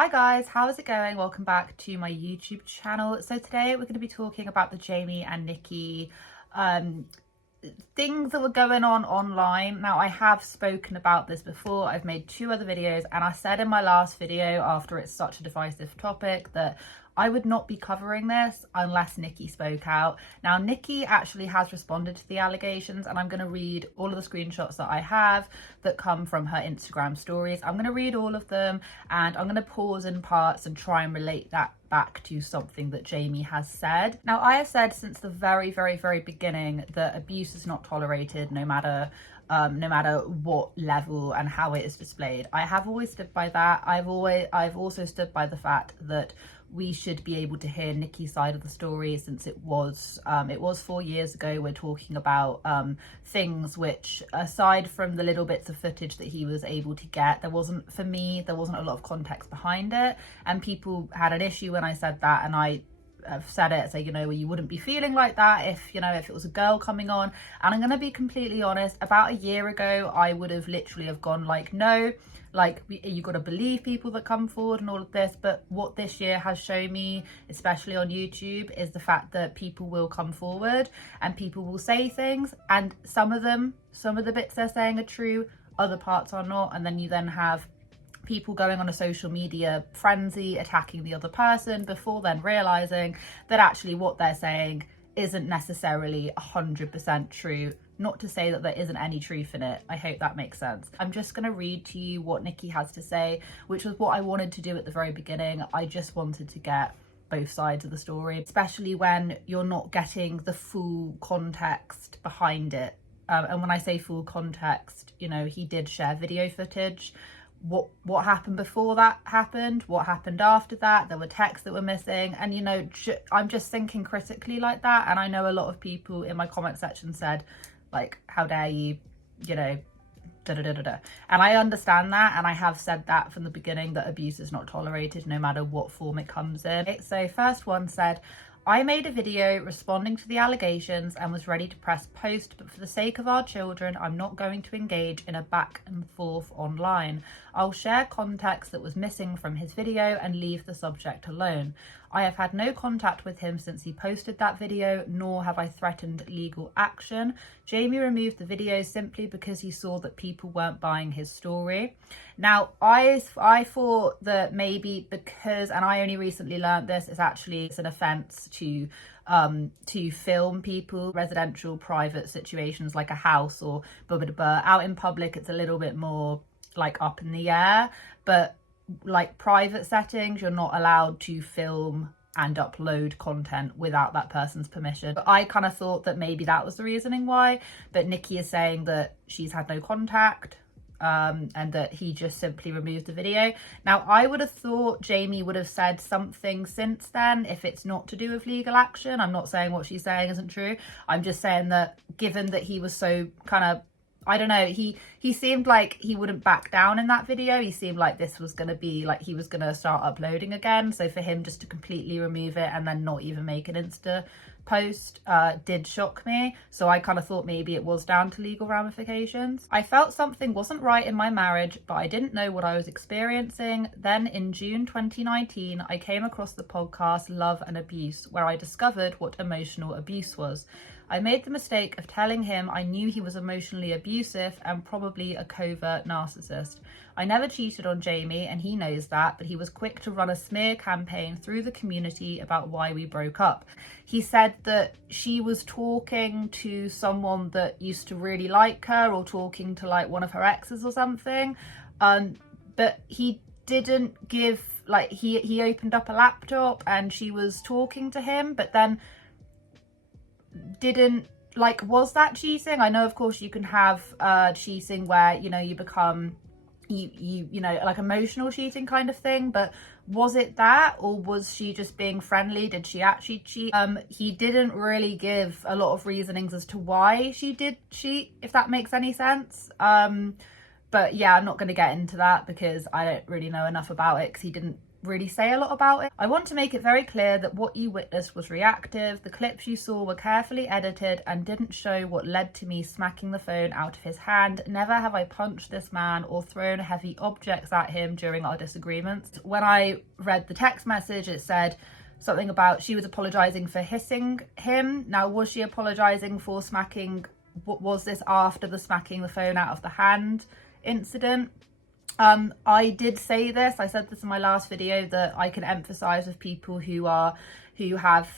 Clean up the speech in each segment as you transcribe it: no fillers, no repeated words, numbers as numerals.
Hi guys, how's it going? Welcome back to my YouTube channel. So today we're going to be talking about the Jamie and Nikki things that were going on online. Now, I have spoken about this before. I've made 2 other videos, and I said in my last video, after it's such a divisive topic, that I would not be covering this unless Nikki spoke out. Now, Nikki actually has responded to the allegations, and I'm going to read all of the screenshots that I have that come from her Instagram stories. I'm going to read all of them, and I'm going to pause in parts and try and relate that back to something that Jamie has said. Now, I have said since the very beginning that abuse is not tolerated, no matter what level and how it is displayed. I have always stood by that. I've also stood by the fact that we should be able to hear Nikki's side of the story, since it was 4 years ago. We're talking about things which, aside from the little bits of footage that he was able to get, there wasn't a lot of context behind it, and people had an issue when I said that, and I've said it, so you wouldn't be feeling like that if it was a girl coming on. And I'm going to be completely honest, about a year ago I would have literally have gone like, no, like, you got to believe people that come forward and all of this. But what this year has shown me, especially on YouTube, is the fact that people will come forward and people will say things, and some of the bits they're saying are true, other parts are not. And then you have people going on a social media frenzy attacking the other person before then realizing that actually what they're saying isn't necessarily 100% true. Not to say that there isn't any truth in it. I hope that makes sense. I'm just going to read to you what Nikki has to say, which was what I wanted to do at the very beginning. I just wanted to get both sides of the story, especially when you're not getting the full context behind it. And when I say full context, he did share video footage. What happened before that happened, what happened after that, there were texts that were missing, and I'm just thinking critically like that. And I know a lot of people in my comment section said, like, how dare you, da da da da da. And I understand that, and I have said that from the beginning, that abuse is not tolerated no matter what form it comes in. So first one said, I made a video responding to the allegations and was ready to press post, but for the sake of our children, I'm not going to engage in a back and forth online. I'll share context that was missing from his video and leave the subject alone. I have had no contact with him since he posted that video, nor have I threatened legal action. Jamie removed the video simply because he saw that people weren't buying his story. Now, I thought that maybe because, and I only recently learned this, it's an offence to film people, residential, private situations like a house or blah, blah, blah. Out in public, it's a little bit more like up in the air, but like private settings, you're not allowed to film and upload content without that person's permission. But I kind of thought that maybe that was the reasoning why. But Nikki is saying that she's had no contact, and that he just simply removed the video. Now, I would have thought Jamie would have said something since then if it's not to do with legal action. I'm not saying what she's saying isn't true. I'm just saying that given that he was so kind of, I don't know, he seemed like he wouldn't back down in that video. He seemed like this was going to be like he was going to start uploading again. So for him just to completely remove it and then not even make an Insta post did shock me. So I kind of thought maybe it was down to legal ramifications. I felt something wasn't right in my marriage, but I didn't know what I was experiencing. Then in June 2019, I came across the podcast Love and Abuse, where I discovered what emotional abuse was. I made the mistake of telling him I knew he was emotionally abusive and probably a covert narcissist. I never cheated on Jamie, and he knows that, but he was quick to run a smear campaign through the community about why we broke up. He said that she was talking to someone that used to really like her, or talking to like one of her exes or something, but he didn't give, like, he opened up a laptop and she was talking to him, but then didn't, like, was that cheating? I know, of course, you can have cheating where you become like emotional cheating kind of thing, but was it that, or was she just being friendly? Did she actually cheat? He didn't really give a lot of reasonings as to why she did cheat, if that makes any sense. But yeah, I'm not going to get into that because I don't really know enough about it, because he didn't really say a lot about it. I want to make it very clear that what you witnessed was reactive. The clips you saw were carefully edited and didn't show what led to me smacking the phone out of his hand. Never have I punched this man or thrown heavy objects at him during our disagreements. When I read the text message, it said something about she was apologising for hissing him. Now, was she apologising for smacking? Was this after the smacking the phone out of the hand incident? I did say this, I said this in my last video, that I can empathise with people who have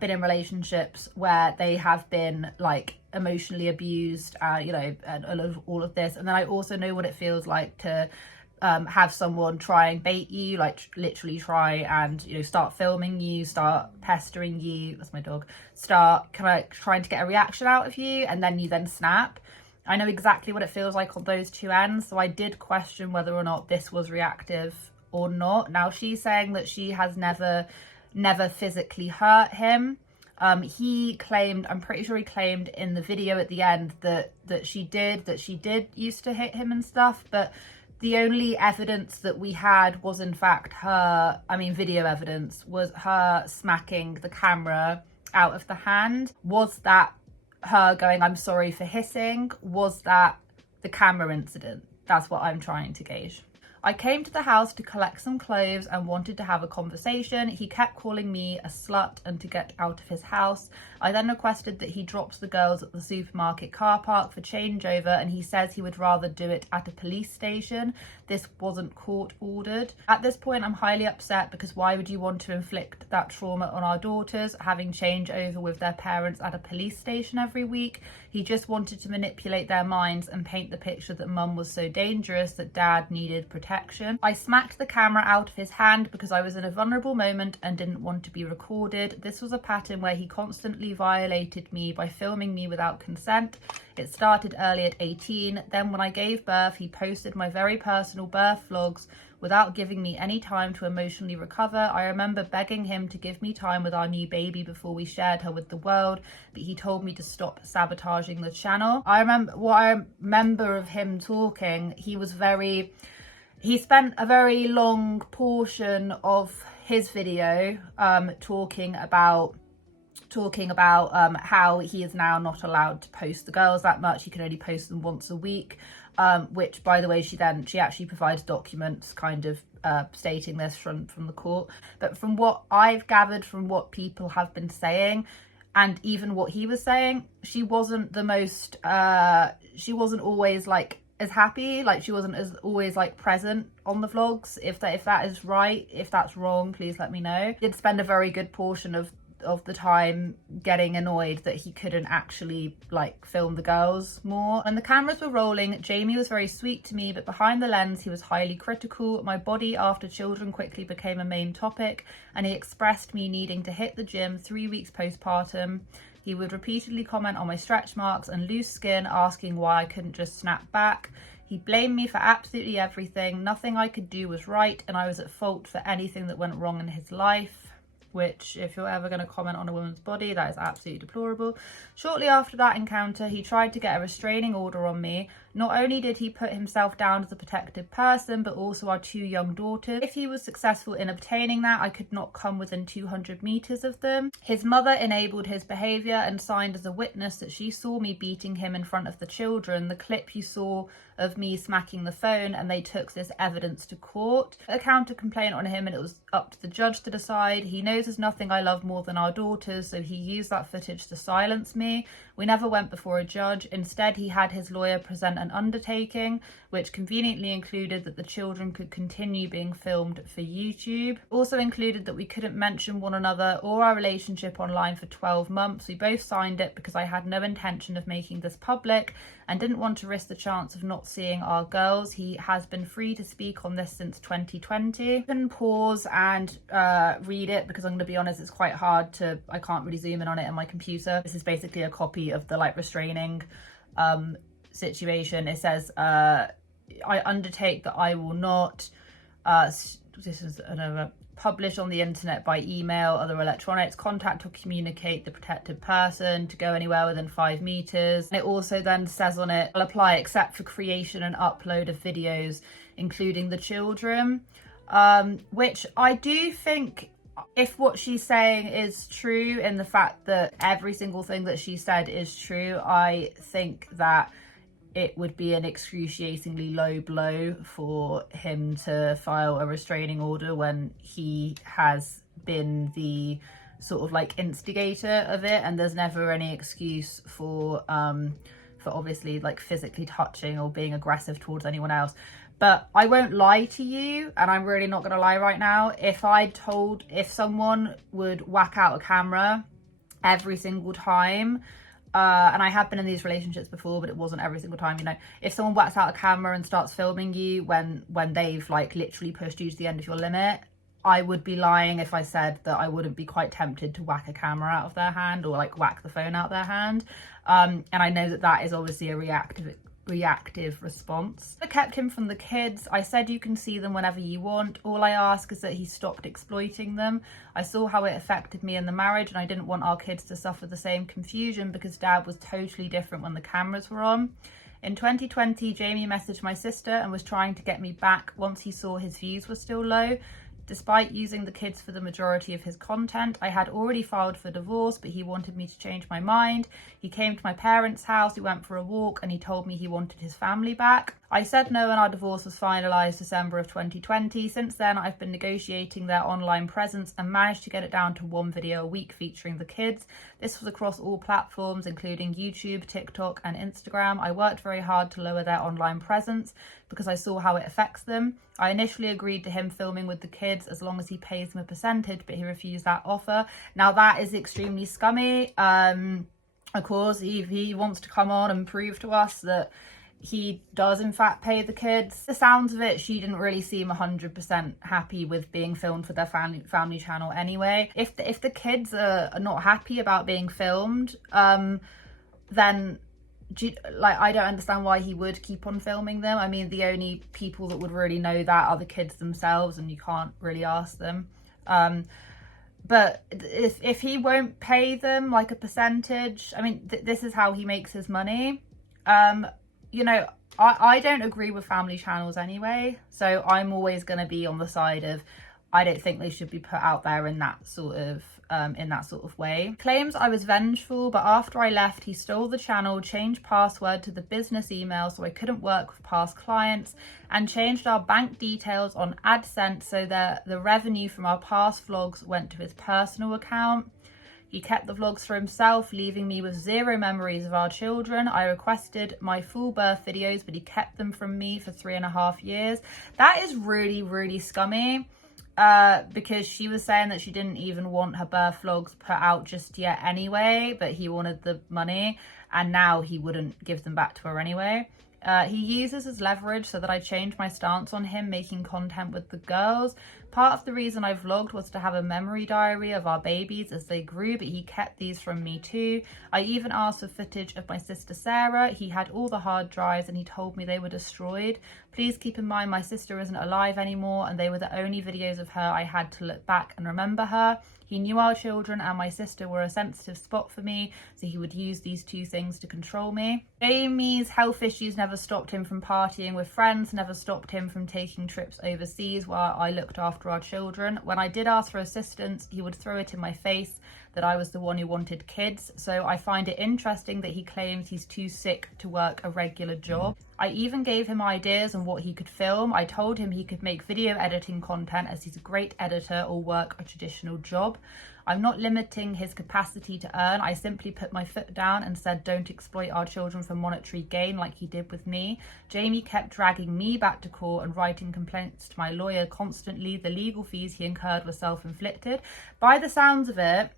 been in relationships where they have been like emotionally abused, you know, and all of this. And then I also know what it feels like to have someone try and bait you, like literally try and, you know, start filming you, start pestering you, that's my dog, start kind of trying to get a reaction out of you, and then you then snap. I know exactly what it feels like on those two ends, so I did question whether or not this was reactive or not. Now, she's saying that she has never physically hurt him. He claimed, I'm pretty sure he claimed in the video at the end that she did used to hit him and stuff, but the only evidence that we had was in fact her, I mean video evidence, was her smacking the camera out of the hand. Was that her going, I'm sorry for hissing? Was that the camera incident? That's what I'm trying to gauge. I came to the house to collect some clothes and wanted to have a conversation. He kept calling me a slut and to get out of his house. I then requested that he drops the girls at the supermarket car park for changeover, and he says he would rather do it at a police station. This wasn't court ordered. At this point, I'm highly upset because why would you want to inflict that trauma on our daughters, having changeover with their parents at a police station every week? He just wanted to manipulate their minds and paint the picture that mum was so dangerous that dad needed protection. I smacked the camera out of his hand because I was in a vulnerable moment and didn't want to be recorded. This was a pattern where he constantly violated me by filming me without consent. It started early at 18. Then when I gave birth, he posted my very personal birth vlogs without giving me any time to emotionally recover. I remember begging him to give me time with our new baby before we shared her with the world, but he told me to stop sabotaging the channel. I remember of him talking, he spent a very long portion of his video talking about how he is now not allowed to post the girls that much. He can only post them once a week, which, by the way, she actually provides documents kind of stating this from the court. But from what I've gathered from what people have been saying, and even what he was saying, she wasn't the most she wasn't always like as happy, like she wasn't as always like present on the vlogs. If that is right, if that's wrong, please let me know. He did spend a very good portion of the time getting annoyed that he couldn't actually like film the girls more. When the cameras were rolling, Jamie was very sweet to me, but behind the lens he was highly critical. My body after children quickly became a main topic, and he expressed me needing to hit the gym 3 weeks postpartum. He would repeatedly comment on my stretch marks and loose skin, asking why I couldn't just snap back. He blamed me for absolutely everything. Nothing I could do was right, and I was at fault for anything that went wrong in his life. Which, if you're ever going to comment on a woman's body, that is absolutely deplorable. Shortly after that encounter, he tried to get a restraining order on me. Not only did he put himself down as a protected person, but also our 2 young daughters. If he was successful in obtaining that, I could not come within 200 meters of them. His mother enabled his behavior and signed as a witness that she saw me beating him in front of the children. The clip you saw of me smacking the phone, and they took this evidence to court. A counter complaint on him, and it was up to the judge to decide. He knows there's nothing I love more than our daughters, so he used that footage to silence me. We never went before a judge. Instead, he had his lawyer present an undertaking, which conveniently included that the children could continue being filmed for YouTube. Also included that we couldn't mention one another or our relationship online for 12 months. We both signed it because I had no intention of making this public and didn't want to risk the chance of not seeing our girls. He has been free to speak on this since 2020. I can pause and read it because I'm going to be honest, it's quite hard to, I can't really zoom in on it on my computer. This is basically a copy of the like restraining situation. It says, I undertake that I will not, this is another, publish on the internet by email, other electronics, contact or communicate the protected person to go anywhere within 5 meters. And it also then says on it, I'll apply except for creation and upload of videos, including the children. which I do think, if what she's saying is true, in the fact that every single thing that she said is true, I think that it would be an excruciatingly low blow for him to file a restraining order when he has been the sort of like instigator of it, and there's never any excuse for obviously like physically touching or being aggressive towards anyone else. But I won't lie to you, and I'm really not gonna lie right now, if someone would whack out a camera every single time, and I have been in these relationships before, but it wasn't every single time, you know, if someone whacks out a camera and starts filming you when they've like literally pushed you to the end of your limit, I would be lying if I said that I wouldn't be quite tempted to whack a camera out of their hand, or like whack the phone out their hand. And I know that that is obviously a reactive response. I kept him from the kids. I said you can see them whenever you want. All I ask is that he stopped exploiting them. I saw how it affected me in the marriage, and I didn't want our kids to suffer the same confusion because dad was totally different when the cameras were on. In 2020, Jamie messaged my sister and was trying to get me back once he saw his views were still low. Despite using the kids for the majority of his content, I had already filed for divorce, but he wanted me to change my mind. He came to my parents' house, we went for a walk, and he told me he wanted his family back. I said no, and our divorce was finalised December of 2020. Since then, I've been negotiating their online presence and managed to get it down to one video a week featuring the kids. This was across all platforms, including YouTube, TikTok, and Instagram. I worked very hard to lower their online presence because I saw how it affects them. I initially agreed to him filming with the kids as long as he pays them a percentage, but he refused that offer. Now that is extremely scummy. Of course, if he wants to come on and prove to us that he does in fact pay the kids. The sounds of it, she didn't really seem 100% happy with being filmed for their family channel anyway. If the kids are not happy about being filmed, then I don't understand why he would keep on filming them. I mean, the only people that would really know that are the kids themselves, and you can't really ask them. But if he won't pay them like a percentage, I mean, this is how he makes his money. You know, I don't agree with family channels anyway, so I'm always going to be on the side of I don't think they should be put out there in that sort of way. Claims I was vengeful, but after I left, he stole the channel, changed password to the business email so I couldn't work with past clients, and changed our bank details on AdSense so that the revenue from our past vlogs went to his personal account. He kept the vlogs for himself, leaving me with zero memories of our children. I requested my full birth videos, but he kept them from me for 3.5 years. That is really, really scummy. Because she was saying that she didn't even want her birth vlogs put out just yet anyway, but he wanted the money, and now he wouldn't give them back to her anyway. He uses as leverage so that I changed my stance on him making content with the girls. Part of the reason I vlogged was to have a memory diary of our babies as they grew, but he kept these from me too. I even asked for footage of my sister Sarah. He had all the hard drives and he told me they were destroyed. Please keep in mind my sister isn't alive anymore, and they were the only videos of her I had to look back and remember her. He knew our children and my sister were a sensitive spot for me, so he would use these two things to control me. Jamie's health issues never stopped him from partying with friends, never stopped him from taking trips overseas while I looked after our children. When I did ask for assistance, he would throw it in my face that I was the one who wanted kids, so I find it interesting that he claims he's too sick to work a regular job. I even gave him ideas on what he could film. I told him he could make video editing content as he's a great editor or work a traditional job. I'm not limiting his capacity to earn. I simply put my foot down and said don't exploit our children for monetary gain like he did with me. Jamie kept dragging me back to court and writing complaints to my lawyer constantly. The legal fees he incurred were self-inflicted. By the sounds of it,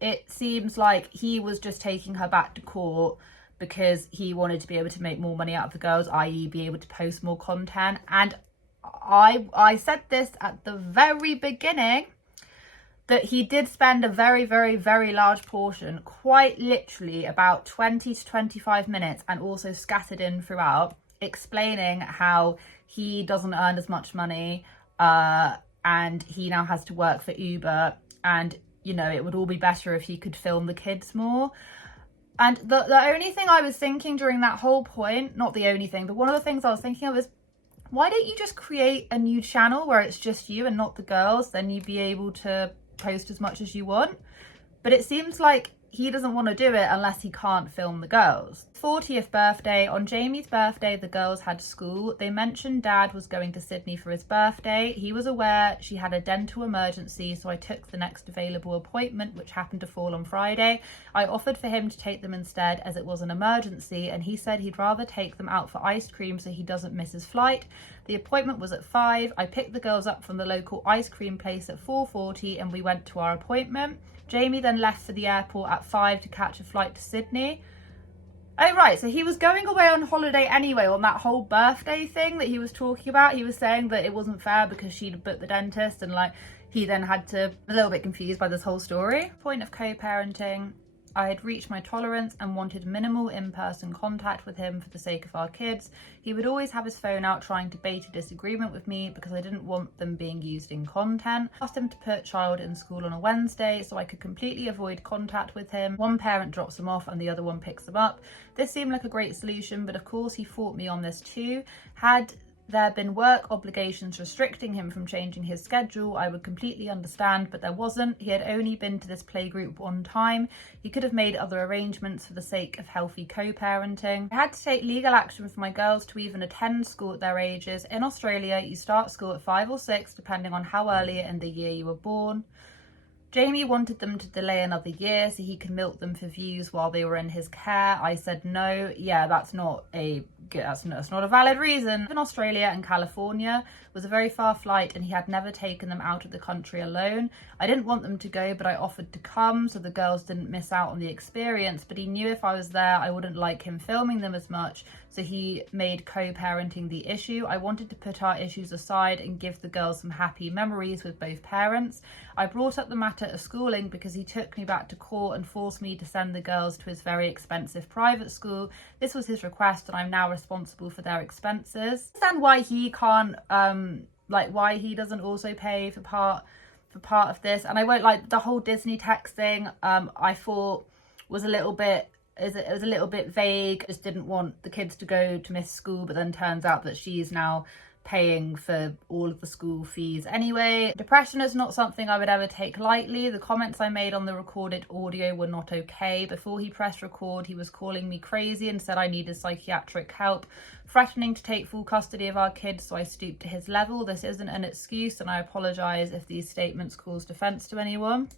it seems like he was just taking her back to court because he wanted to be able to make more money out of the girls, i.e. be able to post more content. And I said this at the very beginning, that he did spend a very, very, very large portion, quite literally about 20 to 25 minutes, and also scattered in throughout, explaining how he doesn't earn as much money and he now has to work for Uber, and you know, it would all be better if he could film the kids more. And the only thing I was thinking during that whole point, not the only thing, but one of the things I was thinking of is, why don't you just create a new channel where it's just you and not the girls? Then you'd be able to post as much as you want. But it seems like he doesn't want to do it unless he can't film the girls. 40th birthday. On Jamie's birthday, the girls had school. They mentioned Dad was going to Sydney for his birthday. He was aware she had a dental emergency, so I took the next available appointment, which happened to fall on Friday. I offered for him to take them instead as it was an emergency, and he said he'd rather take them out for ice cream so he doesn't miss his flight. The appointment was at 5. I picked the girls up from the local ice cream place at 4:40 and we went to our appointment. Jamie then left for the airport at 5 to catch a flight to Sydney. Oh right, so he was going away on holiday anyway on that whole birthday thing that he was talking about. He was saying that it wasn't fair because she'd booked the dentist, and like he then had to, a little bit confused by this whole story. Point of co-parenting. I had reached my tolerance and wanted minimal in-person contact with him for the sake of our kids. He would always have his phone out trying to bait a disagreement with me because I didn't want them being used in content. I asked him to put child in school on a Wednesday so I could completely avoid contact with him. One parent drops them off and the other one picks them up. This seemed like a great solution, but of course he fought me on this too. Had there been work obligations restricting him from changing his schedule, I would completely understand, but there wasn't. He had only been to this playgroup one time. He could have made other arrangements for the sake of healthy co-parenting. I had to take legal action for my girls to even attend school at their ages. In Australia, you start school at 5 or 6, depending on how early in the year you were born. Jamie wanted them to delay another year so he could milk them for views while they were in his care. I said no. Yeah, that's not a valid reason. In Australia and California was a very far flight and he had never taken them out of the country alone. I didn't want them to go, but I offered to come so the girls didn't miss out on the experience, but he knew if I was there I wouldn't like him filming them as much, so he made co-parenting the issue. I wanted to put our issues aside and give the girls some happy memories with both parents. I brought up the matter of schooling because he took me back to court and forced me to send the girls to his very expensive private school. This was his request and I'm now responsible for their expenses. I understand why he can't, why he doesn't also pay for part of this. And I won't, like, the whole Disney text thing, I thought was a little bit, it was a little bit vague. Just didn't want the kids to go to miss school, but then turns out that she's now paying for all of the school fees anyway. Depression is not something I would ever take lightly. The comments I made on the recorded audio were not okay. Before he pressed record, he was calling me crazy and said I needed psychiatric help, threatening to take full custody of our kids, so I stooped to his level. This isn't an excuse and I apologise if these statements caused offence to anyone.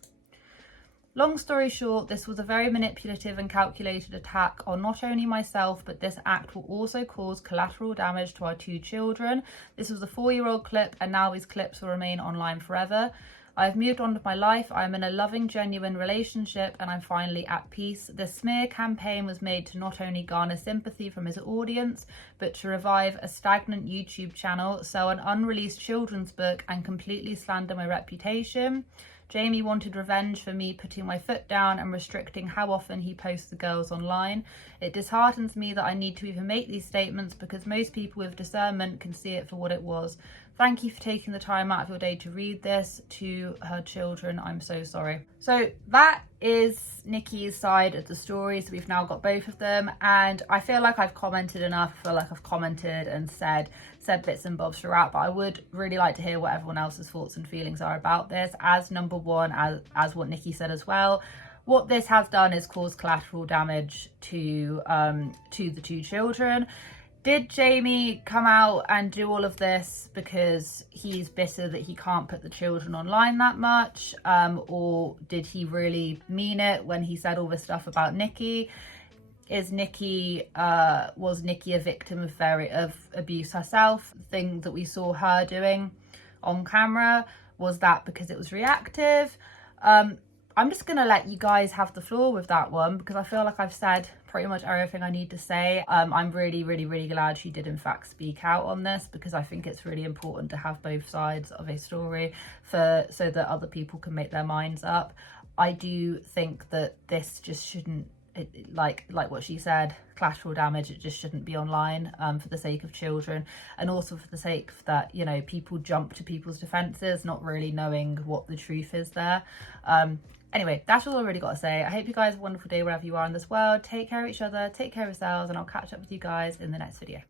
Long story short, this was a very manipulative and calculated attack on not only myself, but this act will also cause collateral damage to our 2 children. This was a 4-year-old clip and now these clips will remain online forever. I've moved on with my life. I'm in a loving, genuine relationship and I'm finally at peace. The smear campaign was made to not only garner sympathy from his audience, but to revive a stagnant YouTube channel, sell an unreleased children's book and completely slander my reputation. Jamie wanted revenge for me putting my foot down and restricting how often he posts the girls online. It disheartens me that I need to even make these statements because most people with discernment can see it for what it was. Thank you for taking the time out of your day to read this. To her children, I'm so sorry. So that is Nikki's side of the story. So we've now got both of them, and I feel like I've commented enough. I feel like I've commented and said bits and bobs throughout, but I would really like to hear what everyone else's thoughts and feelings are about this. As number one, as what Nikki said as well, what this has done is cause collateral damage to the 2 children. Did Jamie come out and do all of this because he's bitter that he can't put the children online that much? Or did he really mean it when he said all this stuff about Nikki? Was Nikki a victim of abuse herself? The thing that we saw her doing on camera, was that because it was reactive? I'm just going to let you guys have the floor with that one because I feel like I've said pretty much everything I need to say. I'm really glad she did in fact speak out on this because I think it's really important to have both sides of a story so that other people can make their minds up. I do think that this just shouldn't, like what she said, collateral damage, it just shouldn't be online for the sake of children, and also for the sake that, you know, people jump to people's defenses not really knowing what the truth is there. Anyway, that's all I really got to say. I hope you guys have a wonderful day wherever you are in this world. Take care of each other, take care of yourselves, and I'll catch up with you guys in the next video.